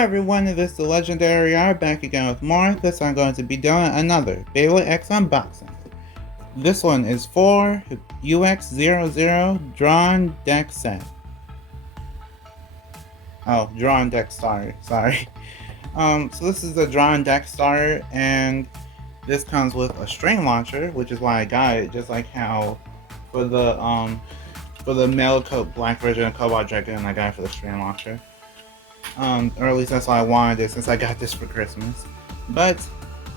Hi everyone, this is the Legendary R back again with more. This time I'm going to be doing another Beyblade X unboxing. This one is for UX00 Dran Deck set. Oh, Dran Deck Starter, sorry. So this is the Dran Deck Starter, and this comes with a string launcher, which is why I got it, just like how for the metal coat black version of Cobalt Dragon I got it for the string launcher. Or at least that's why I wanted it, since I got this for Christmas. But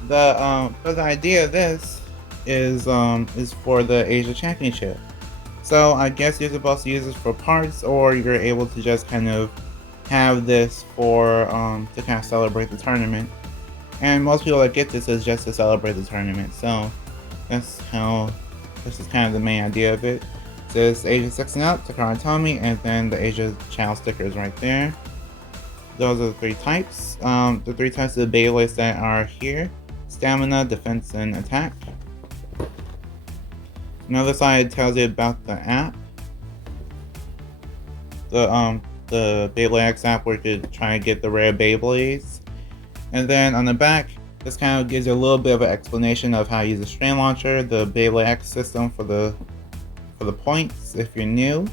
the idea of this is for the Asia Championship. So I guess you're supposed to use this for parts, or you're able to just kind of have this for to kind of celebrate the tournament. And most people that get this is just to celebrate the tournament. So this is kind of the main idea of it. It says Asia 6 and up, Takara Tomy, and then the Asia channel stickers right there. Those are the three types. The three types of Beyblades that are here: stamina, defense, and attack. Another side tells you about the app. The Beyblade X app where you could try to get the rare Beyblades. And then on the back, this kind of gives you a little bit of an explanation of how to use the string launcher, the Beyblade X system for the points if you're new.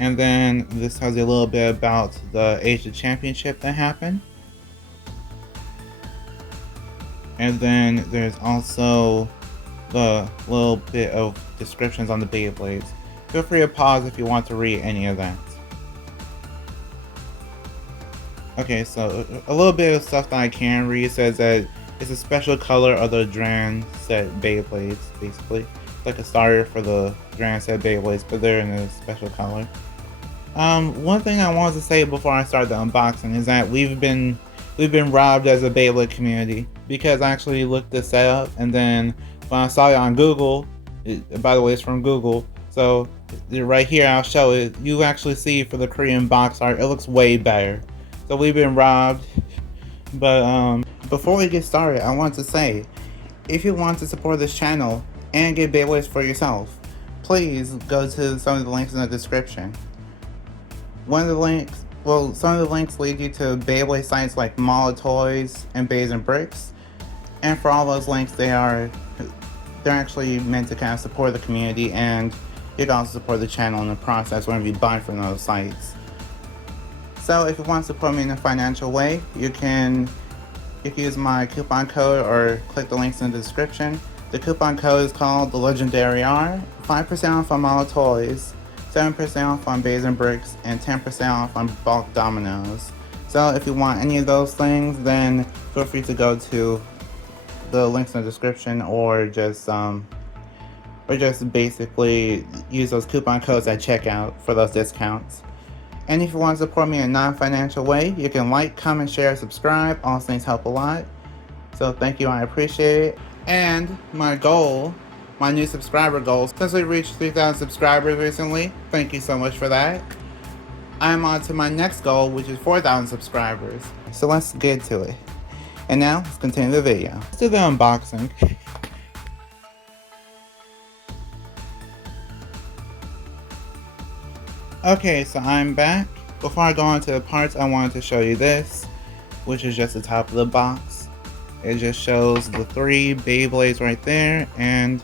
And then this tells you a little bit about the Asia Championship that happened. And then there's also the little bit of descriptions on the Beyblades. Feel free to pause if you want to read any of that. Okay, so a little bit of stuff that I can read says that it's a special color of the Dran set Beyblades, basically. Like a starter for the Dran set Beyblades, but they're in a special color. One thing I wanted to say before I start the unboxing is that we've been robbed as a Beyblade community, because I actually looked this up, and then when I saw it on Google, by the way, it's from Google, so right here I'll show it. You actually see for the Korean box art, it looks way better. So we've been robbed. But before we get started, I want to say, if you want to support this channel and get Beyblades for yourself, please go to some of the links in the description. Some of the links lead you to Beyblade sites like Mall of Toys and Bays and Bricks, and for all those links, they're actually meant to kind of support the community, and you can also support the channel in the process whenever you buy from those sites. So if you want to support me in a financial way, you can use my coupon code or click the links in the description. The coupon code is called the Legendary R. 5% off on Mall of Toys, 7% off on Bays and Bricks, and 10% off on bulk dominoes. So if you want any of those things, then feel free to go to the links in the description, or just basically use those coupon codes at checkout for those discounts. And if you want to support me in a non-financial way, you can like, comment, share, subscribe. All those things help a lot. So thank you, I appreciate it. And my new subscriber goal, since we reached 3,000 subscribers recently, thank you so much for that. I'm on to my next goal, which is 4,000 subscribers. So let's get to it. And now, let's continue the video. Let's do the unboxing. Okay, so I'm back. Before I go on to the parts, I wanted to show you this, which is just the top of the box. It just shows the three Beyblades right there, and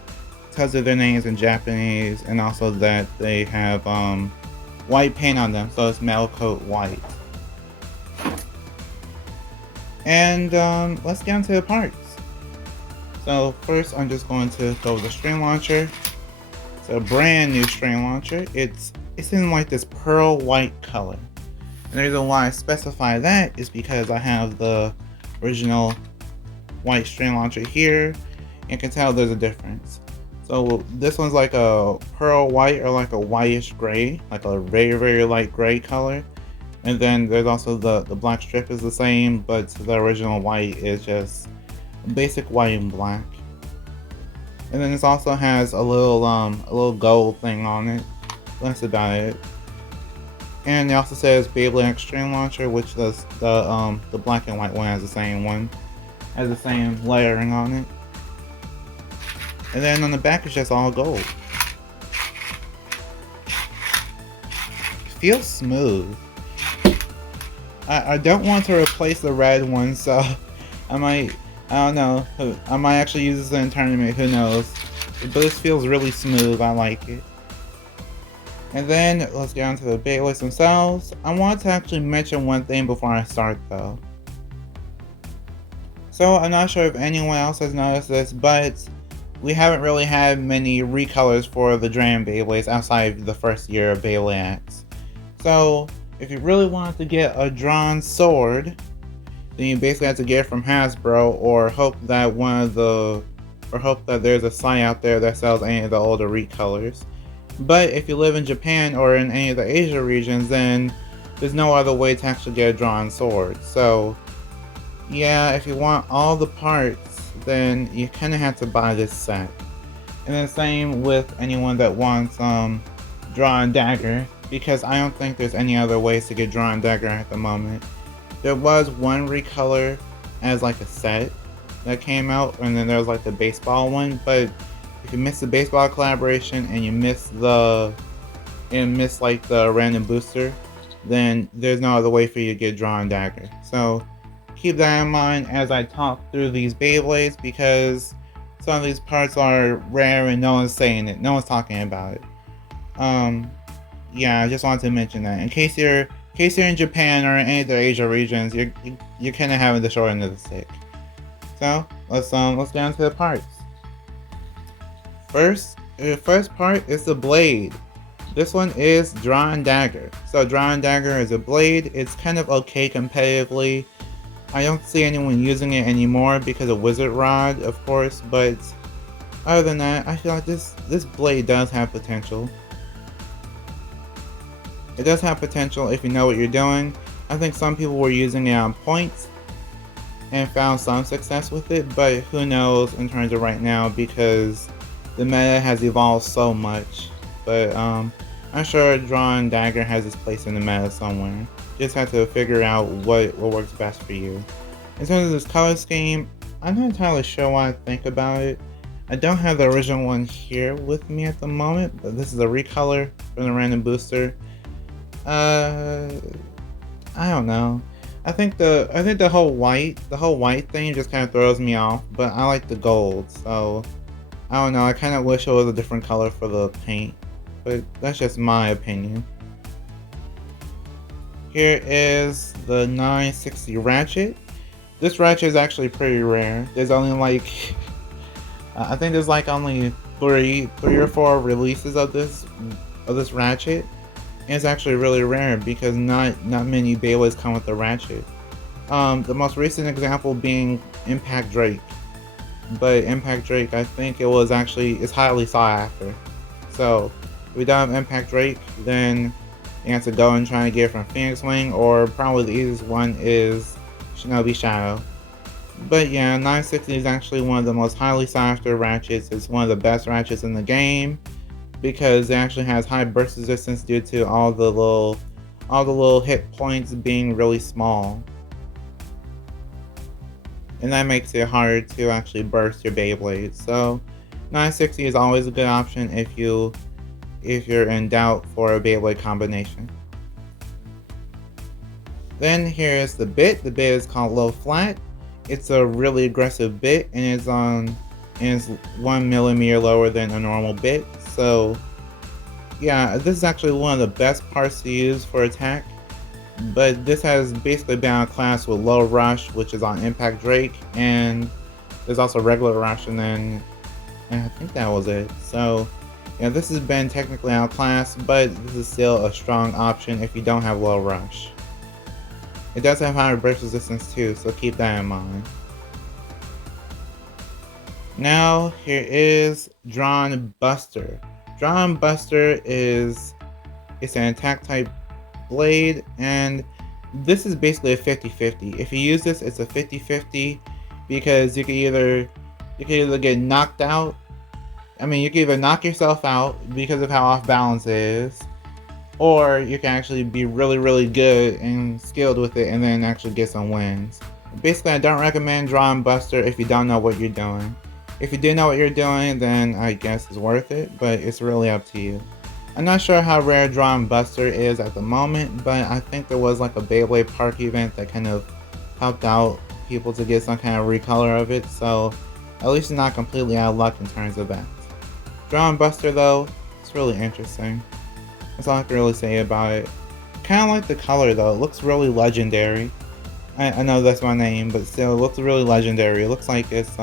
tells you their names in Japanese, and also that they have white paint on them, so it's metal coat white. And let's get into the parts. So first, I'm just going to go with the string launcher. It's a brand new string launcher. It's in like this pearl white color. And the reason why I specify that is because I have the original white string launcher here. You can tell there's a difference. So this one's like a pearl white, or like a whitish gray, like a very, very light gray color. And then there's also the black strip is the same, but the original white is just basic white and black. And then this also has a little gold thing on it. That's about it. And it also says Beyblade X string launcher, which does the black and white one has the same layering on it. And then on the back is just all gold. It feels smooth. I don't want to replace the red one, so I don't know. I might actually use this in a tournament, who knows. But this feels really smooth, I like it. And then, let's get on to the Beyblades themselves. I want to actually mention one thing before I start though. So, I'm not sure if anyone else has noticed this, but we haven't really had many recolors for the Dran Beyblades outside of the first year of Beyblade X. So, if you really wanted to get a Dran Sword, then you basically have to get it from Hasbro, or hope that there's a site out there that sells any of the older recolors. But if you live in Japan or in any of the Asia regions, then there's no other way to actually get a Dran Sword. So yeah, if you want all the parts, then you kind of have to buy this set. And then same with anyone that wants Dran Dagger, because I don't think there's any other ways to get Dran Dagger at the moment. There was one recolor as like a set that came out, and then there was like the baseball one, but if you miss the baseball collaboration and you miss like the random booster, then there's no other way for you to get Dran Dagger. So keep that in mind as I talk through these Beyblades, because some of these parts are rare and no one's saying it, no one's talking about it. Yeah, I just wanted to mention that in case you're in Japan or in any of the Asia regions, you're kind of having the short end of the stick. So let's get on to the parts. The first part is the blade. This one is Dran Dagger. So Dran Dagger is a blade. It's kind of okay competitively. I don't see anyone using it anymore because of Wizard Rod, of course, but other than that, I feel like this blade does have potential. It does have potential if you know what you're doing. I think some people were using it on points and found some success with it, but who knows in terms of right now, because the meta has evolved so much. But I'm sure Dran Dagger has its place in the meta somewhere. Just have to figure out what works best for you. In terms of this color scheme, I'm not entirely sure what I think about it. I don't have the original one here with me at the moment, but this is a recolor from the random booster. I don't know. I think the whole white thing just kind of throws me off, but I like the gold, so I don't know. I kind of wish it was a different color for the paint, but that's just my opinion. Here is the 960 ratchet. This ratchet is actually pretty rare. There's only like I think there's like only three or four releases of this ratchet. And it's actually really rare because not many Beyblades come with the ratchet. The most recent example being Impact Drake, but Impact Drake, I think it's highly sought after. So if we don't have Impact Drake, then you have to go and try to get it from Phoenix Wing, or probably the easiest one is Shinobi Shadow. But yeah, 960 is actually one of the most highly sought after ratchets. It's one of the best ratchets in the game, because it actually has high burst resistance due to all the little hit points being really small, and that makes it harder to actually burst your Beyblade. So 960 is always a good option if you're in doubt for a Beyblade combination. Then here is the bit. The bit is called Low Flat. It's a really aggressive bit, and it's 1 millimeter lower than a normal bit. So yeah, this is actually one of the best parts to use for attack, but this has basically been on a class with Low Rush, which is on Impact Drake, and there's also Regular Rush, and I think that was it. So yeah, this has been technically out of class, but this is still a strong option if you don't have Low Rush. It does have higher burst resistance too, so keep that in mind. Now here is Dran Buster. Dran Buster it's an attack type blade, and this is basically a 50-50. If you use this, it's a 50-50 because you can either get knocked out. I mean, you can either knock yourself out because of how off balance it is, or you can actually be really good and skilled with it and then actually get some wins. Basically, I don't recommend Dran Buster if you don't know what you're doing. If you do know what you're doing, then I guess it's worth it, but it's really up to you. I'm not sure how rare Dran Buster is at the moment, but I think there was like a Beyblade Park event that kind of helped out people to get some kind of recolor of it, so at least it's not completely out of luck in terms of that. Dran Buster though, it's really interesting. That's all I can really say about it. Kind of like the color though, it looks really legendary. I know that's my name, but still, it looks really legendary. It looks like it's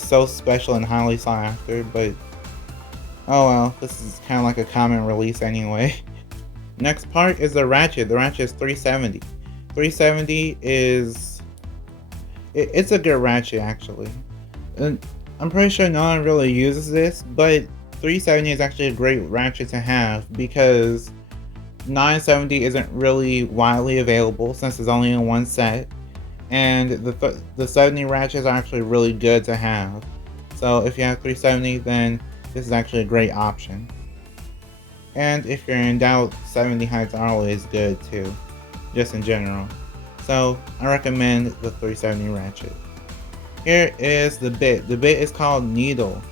so special and highly sought after, but oh well, this is kind of like a common release anyway. Next part is the Ratchet. The Ratchet is 370. 370 is... It's a good Ratchet, actually. And I'm pretty sure no one really uses this, but 370 is actually a great Ratchet to have because 970 isn't really widely available since it's only in one set. And the 70 Ratchets are actually really good to have. So if you have 370, then this is actually a great option. And if you're in doubt, 70 heights are always good too, just in general. So I recommend the 370 Ratchet. Here is the bit. The bit is called Needle.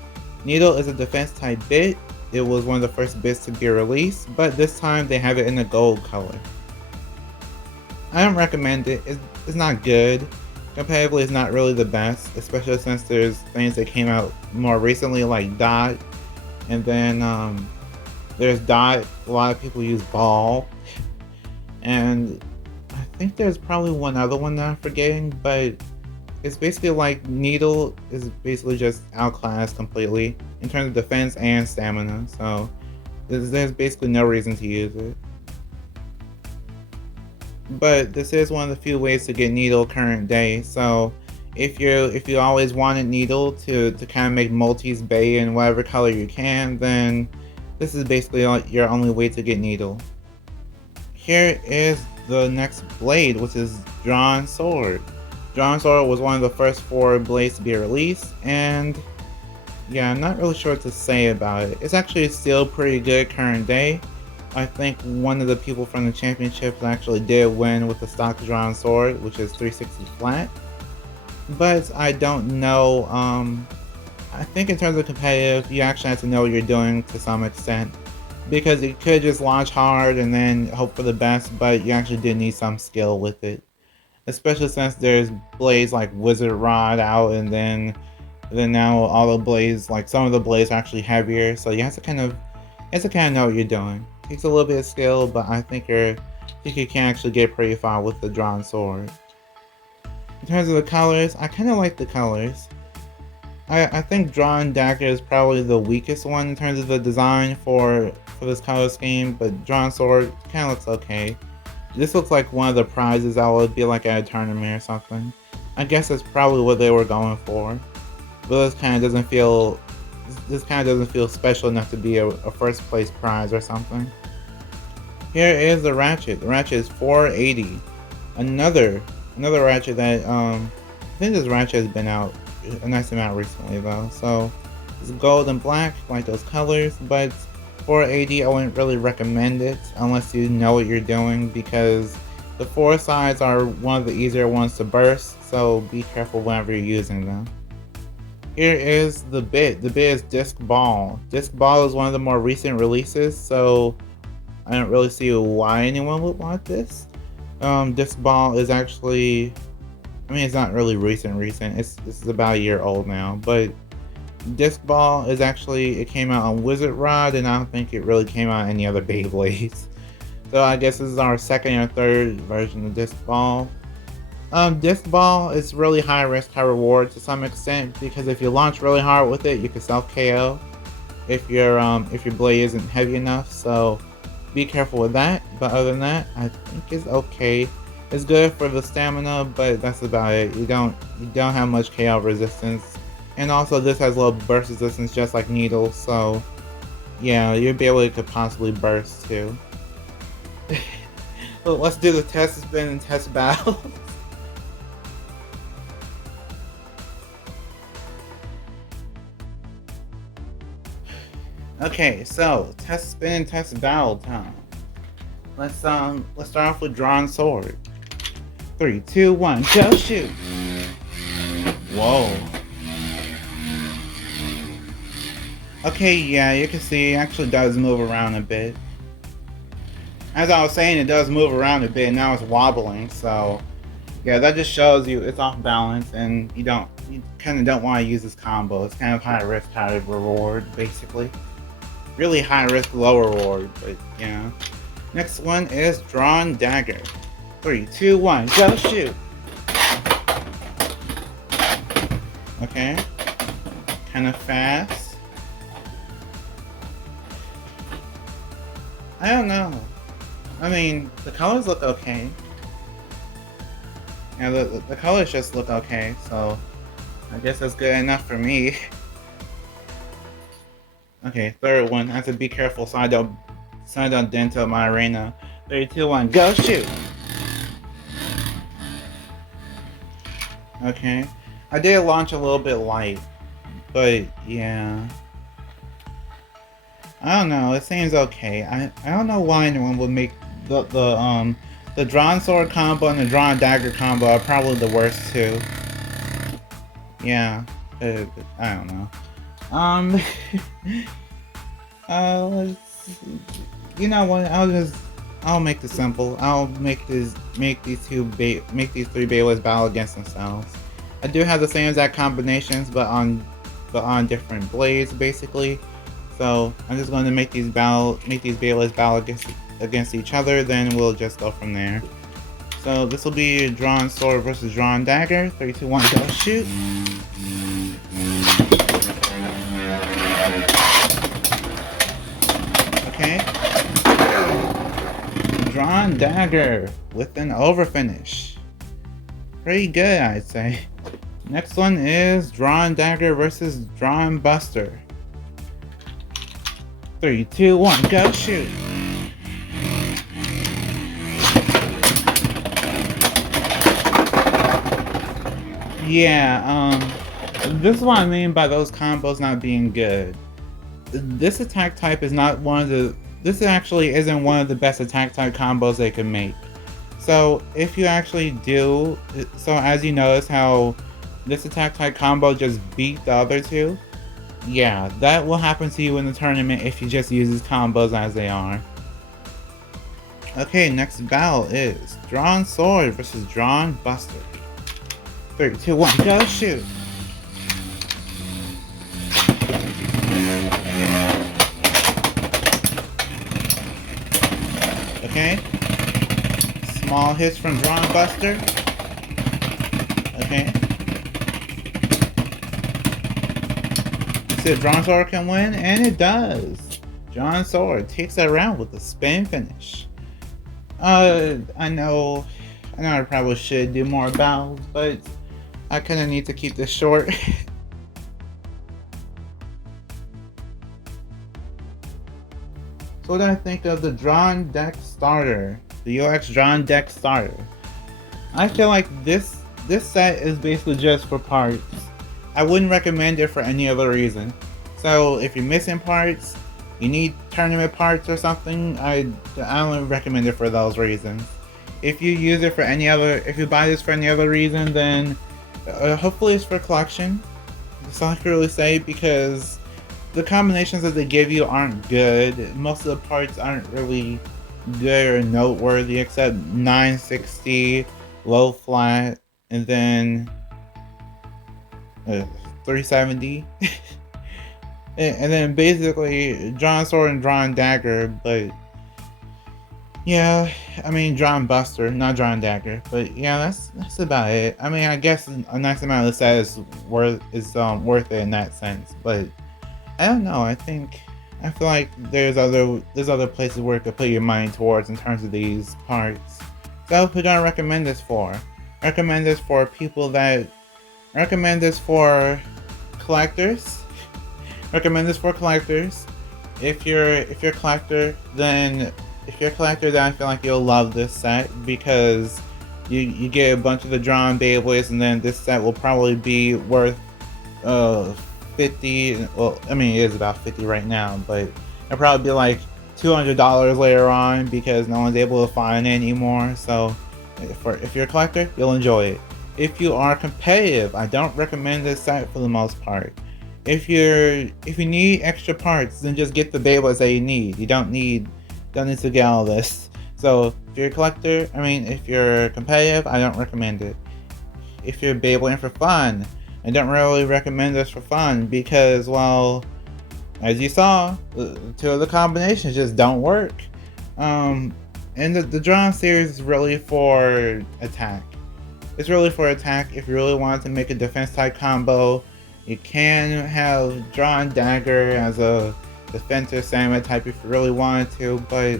Needle is a defense type bit. It was one of the first bits to be released, but this time they have it in a gold color. I don't recommend it. It's not good. Competitively, it's not really the best, especially since there's things that came out more recently like Dot. And then there's Dot, a lot of people use Ball, and I think there's probably one other one that I'm forgetting, but it's basically like Needle is basically just outclassed completely in terms of defense and stamina, so there's basically no reason to use it. But this is one of the few ways to get Needle current day, so if you always wanted Needle to kind of make multis bay in whatever color you can, then this is basically your only way to get Needle. Here is the next blade, which is Dran Sword. Dran Sword was one of the first 4 blades to be released, and yeah, I'm not really sure what to say about it. It's actually still pretty good current day. I think one of the people from the championships actually did win with the stock Dran Sword, which is 360 flat. But I don't know, I think in terms of competitive, you actually have to know what you're doing to some extent. Because you could just launch hard and then hope for the best, but you actually did need some skill with it. Especially since there's blades like Wizard Rod out, and then now all the blades, like some of the blades are actually heavier, so you have to kind of know what you're doing. It takes a little bit of skill, but I think you can actually get pretty far with the Dran Sword. In terms of the colors, I kind of like the colors. I think Dran Dagger is probably the weakest one in terms of the design for this color scheme, but Dran Sword kind of looks okay. This looks like one of the prizes that would be like at a tournament or something. I guess that's probably what they were going for. But this kind of doesn't feel special enough to be a first place prize or something. Here is the Ratchet. The Ratchet is 480. Another Ratchet that I think this Ratchet has been out a nice amount recently though. So it's gold and black, like those colors, but 480, I wouldn't really recommend it unless you know what you're doing, because the 4 sides are one of the easier ones to burst, so be careful whenever you're using them. Here is the bit. The bit is Disc Ball. Disc Ball is one of the more recent releases, so I don't really see why anyone would want this. Disc Ball is actually, I mean, it's not really recent. This is about a year old now, but Disc Ball is actually, it came out on Wizard Rod, and I don't think it really came out on any other Beyblades. So I guess this is our second or third version of Disc Ball. Disc Ball is really high risk, high reward to some extent, because if you launch really hard with it, you can self KO if your blade isn't heavy enough. So be careful with that. But other than that, I think it's okay. It's good for the stamina, but that's about it. You don't have much KO resistance. And also this has low burst resistance just like Needle, so yeah, your Beyblade could possibly burst too. Well, let's do the test spin and test battle. Okay, so test spin and test battle time. Let's start off with Dran Sword. 3, 2, 1, go shoot! Whoa. Okay, yeah, you can see it actually does move around a bit. As I was saying, it does move around a bit. Now it's wobbling, so yeah, that just shows you it's off balance, and you kind of don't want to use this combo. It's kind of high risk, high reward, basically. Really high risk, low reward, but yeah. Next one is Dran Dagger. 3, 2, 1, go shoot! Okay. Kind of fast. I don't know. I mean, the colors look okay. Yeah, the colors just look okay, so I guess that's good enough for me. Okay, third one. I have to be careful so I don't dent up my arena. 3, 2, 1, go shoot! Okay. I did launch a little bit light, but yeah. I don't know, it seems okay. I don't know why anyone would make the Dran Sword combo and the Dran Dagger combo are probably the worst two. Yeah, I don't know. You know what? I'll make this simple. I'll make these three Beyblades battle against themselves. I do have the same exact combinations, but on different blades, basically. So I'm just going to make these Beyblades battle against each other. Then we'll just go from there. So this will be Dran Sword versus Dran Dagger. 3, 2, 1, go shoot! Okay. Dran Dagger with an overfinish. Pretty good, I'd say. Next one is Dran Dagger versus Dran Buster. 3, 2, 1, go shoot! Yeah, this is what I mean by those combos not being good. This attack type is not this actually isn't one of the best attack type combos they can make. So if you actually do, so as you notice how this attack type combo just beat the other two, yeah, that will happen to you in the tournament if you just use these combos as they are. Okay, next battle is Dran Sword versus Dran Buster. 3, 2, 1, go shoot! Okay. Small hits from Dran Buster. Okay. See if Dran Sword can win, and it does. Dran Sword takes that round with a spin finish. I know I probably should do more battles, but I kinda need to keep this short. So what do I think of the Dran Deck Starter? The UX Dran Deck Starter. I feel like this set is basically just for parts. I wouldn't recommend it for any other reason. So if you're missing parts, you need tournament parts or something, I don't recommend it for those reasons. If you use it for if you buy this for any other reason, then hopefully it's for collection. That's all I can really say, because the combinations that they give you aren't good. Most of the parts aren't really good or noteworthy, except 960, low flat, and then 370. And then basically Dran Sword and Dran Dagger, but yeah, I mean Dran Buster, not Dran Dagger, but yeah, that's about it. I mean, I guess a nice amount of the set is worth it in that sense, but I don't know. I feel like there's other places where you could put your money towards in terms of these parts. So who do I recommend this for? I recommend this for collectors. Recommend this for collectors. If you're a collector, then I feel like you'll love this set, because you get a bunch of the Dran Beyblades, and then this set will probably be worth 50. Well, I mean, it is about 50 right now, but it'll probably be like $200 later on, because no one's able to find it anymore. So if you're a collector, you'll enjoy it. If you are competitive, I don't recommend this set for the most part. If you need extra parts, then just get the Beyblades that you need. You don't need to get all this. So if you're a collector, if you're competitive, I don't recommend it. If you're Beyblading for fun, I don't really recommend this for fun because, well, as you saw, two of the combinations just don't work. And the Dran series is really for attack. It's really for attack. If you really want to make a defense type combo, you can have Dran Dagger as a defensive samurai type if you really wanted to, but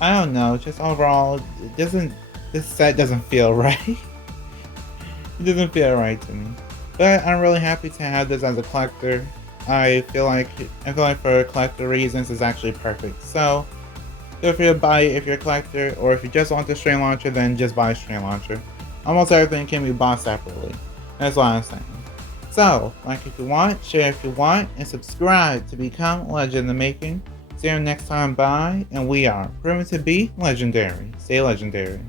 I don't know, just overall, this set doesn't feel right. It doesn't feel right to me. But I'm really happy to have this as a collector. I feel like for collector reasons it's actually perfect. So feel free to buy it if you're a collector, or if you just want the string launcher, then just buy a string launcher. Almost everything can be bought separately. That's what I'm saying. So, like if you want, share if you want, and subscribe to become legend in the making. See you next time, bye, and we are proven to be legendary. Stay legendary.